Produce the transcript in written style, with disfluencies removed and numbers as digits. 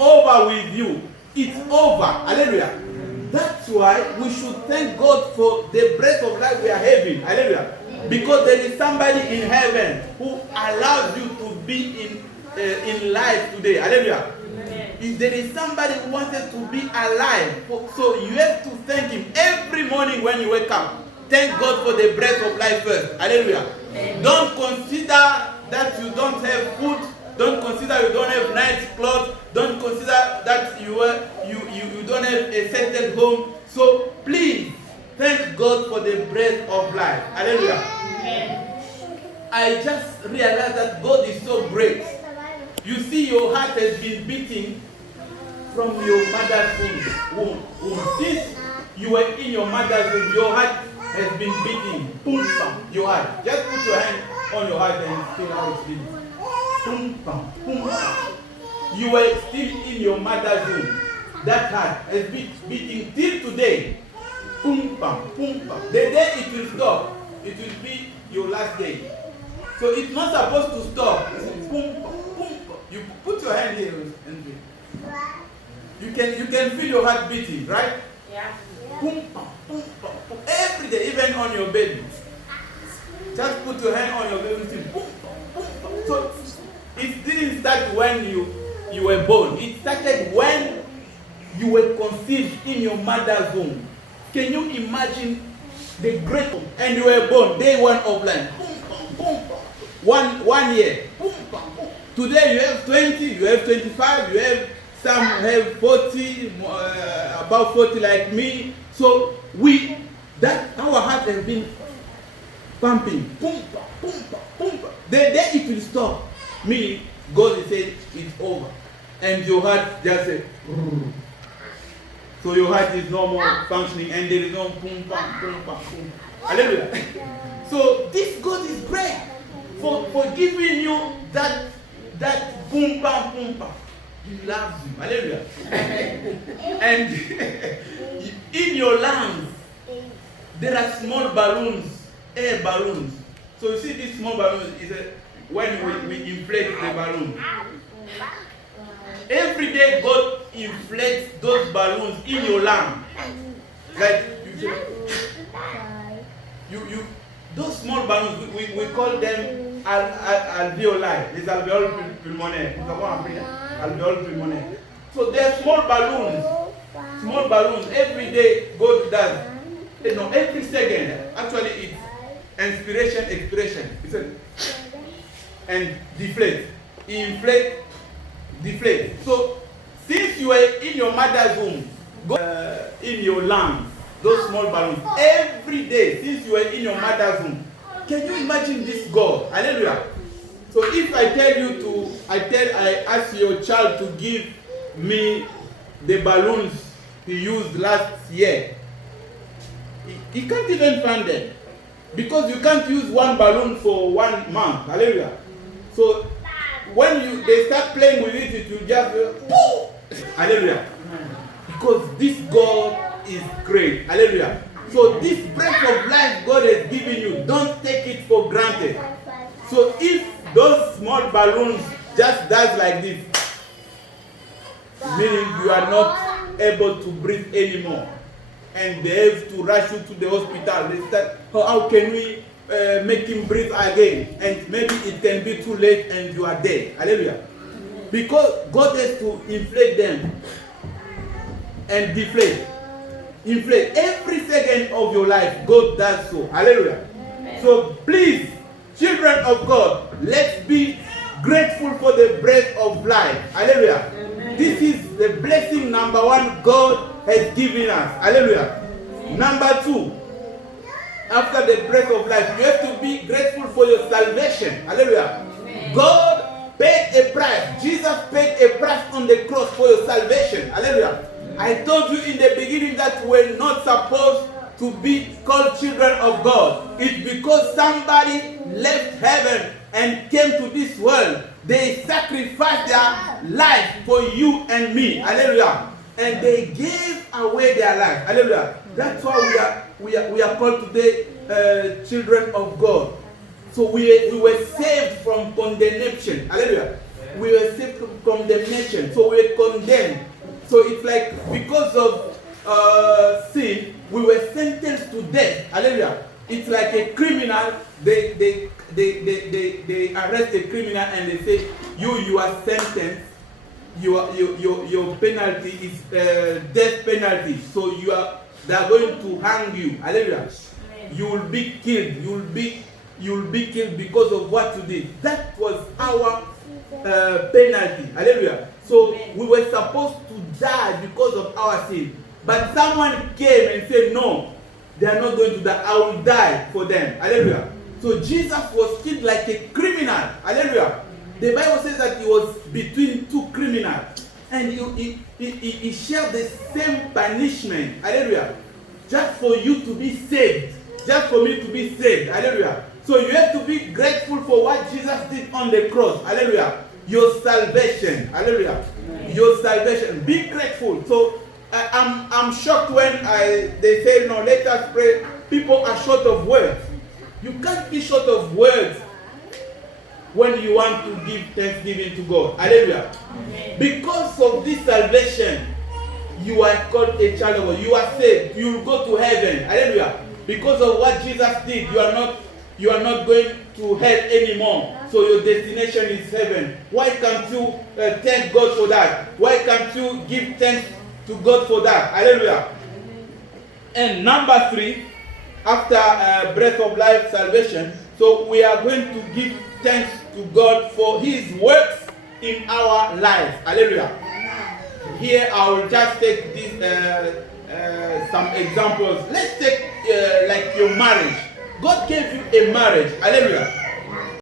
over with you. It's over. Hallelujah. That's why we should thank God for the breath of life we are having. Hallelujah. Because there is somebody in heaven who allows you to be in life today. Hallelujah. If there is somebody who wanted to be alive, so you have to thank him every morning when you wake up. Thank God for the breath of life first. Hallelujah. Don't consider that you don't have food. Don't consider you don't have nice clothes. Don't consider that you don't have a settled home. So please thank God for the breath of life. Hallelujah. I just realized that God is so great. You see, your heart has been beating from your mother's womb. Since you were in your mother's womb, your heart has been beating. Boom, bam, your heart. Just put your hand on your heart and feel how it's beating. Boom, bam, boom, bam. You were still in your mother's womb. That heart has been beating till today. Boom, bam, boom, bam. The day it will stop, it will be your last day. So it's not supposed to stop. It's boom, bam, boom, bam. You put your hand here and you can feel your heart beating, right? Yeah. Boom, bam, boom, bam, boom. Every day, even on your bed. Just put your hand on your bed and say boom, bam, boom, bam. So it didn't start when you were born. It started when you were conceived in your mother's womb. Can you imagine the great and you were born day one of life? Boom, bam, boom, bam. One year. Boom, bam, boom. Today you have 20, you have 25, you have some have 40, about 40 like me. So our heart has been pumping. Boom, bam, boom, bam, boom, bam. The day it will stop, meaning God is saying it's over. And your heart just says, so your heart is no more functioning and there is no boom, bam, boom, bam, boom. Hallelujah. So this God is great for giving you that boom, bam, boom, bam. He loves you. Hallelujah. And in your lungs, there are small balloons, air balloons. So you see these small balloons is when we inflate the balloon. Every day God inflates those balloons in your lung. Like you those small balloons, we call them alveoli. These alveoli pulmonaire. Alveoli pulmonaire. So they're small balloons. Every day God does. Every second. Actually it's inspiration, expiration. It's and deflate. Inflate, deflate. So since you are in your mother's womb, God, in your lungs, those small balloons, every day since you are in your mother's womb. Can you imagine this God? Hallelujah. So if I tell you I ask your child to give me the balloons he used last year, he can't even find them. Because you can't use one balloon for 1 month. Hallelujah. So when they start playing with it will just poof. Hallelujah. Because this God is great. Hallelujah. So this breath of life God has given you, don't take it for granted. So if those small balloons just does like this, meaning you are not able to breathe anymore, and they have to rush you to the hospital. They start, how can we make him breathe again? And maybe it can be too late and you are dead. Hallelujah. Because God has to inflate them and deflate. Inflate every second of your life. God does so. Hallelujah. Amen. So please, children of God, let's be grateful for the breath of life. Hallelujah. Amen. This is the blessing number one God has given us. Hallelujah. Amen. Number two, after the breath of life, you have to be grateful for your salvation. Hallelujah. Amen. God paid a price. Jesus paid a price on the cross for your salvation. Hallelujah. I told you in the beginning that we're not supposed to be called children of God. It's because somebody left heaven and came to this world. They sacrificed their life for you and me. Hallelujah. And they gave away their life. Hallelujah. That's why we are called today children of God. So we were saved from condemnation. Hallelujah. we were saved from condemnation. So we were condemned. So it's like because of sin, we were sentenced to death. Hallelujah. It's like a criminal. They arrest a criminal and they say, you are sentenced. Your penalty is death penalty. So they are going to hang you. Hallelujah. You will be killed. You will be killed because of what you did. That was our penalty. Hallelujah. So we were supposed to die because of our sin. But someone came and said, no, they are not going to die. I will die for them. Hallelujah. So Jesus was killed like a criminal. Hallelujah. The Bible says that he was between two criminals. And he shared the same punishment. Hallelujah. Just for you to be saved. Just for me to be saved. Hallelujah. So you have to be grateful for what Jesus did on the cross. Hallelujah. Your salvation. Hallelujah. Your salvation. Be grateful. So I'm shocked when they say, no, let us pray. People are short of words. You can't be short of words when you want to give thanksgiving to God. Hallelujah. Amen. Because of this salvation, you are called a child of God. You are saved. You will go to heaven. Hallelujah. Because of what Jesus did, you are not going to hell anymore. So your destination is heaven. Why can't you thank God for that? Why can't you give thanks to God for that? Hallelujah. And number 3, after breath of life salvation, so we are going to give thanks to God for his works in our lives. Hallelujah. Here I will just take this some examples. Let's take like your marriage. God gave you a marriage. Hallelujah.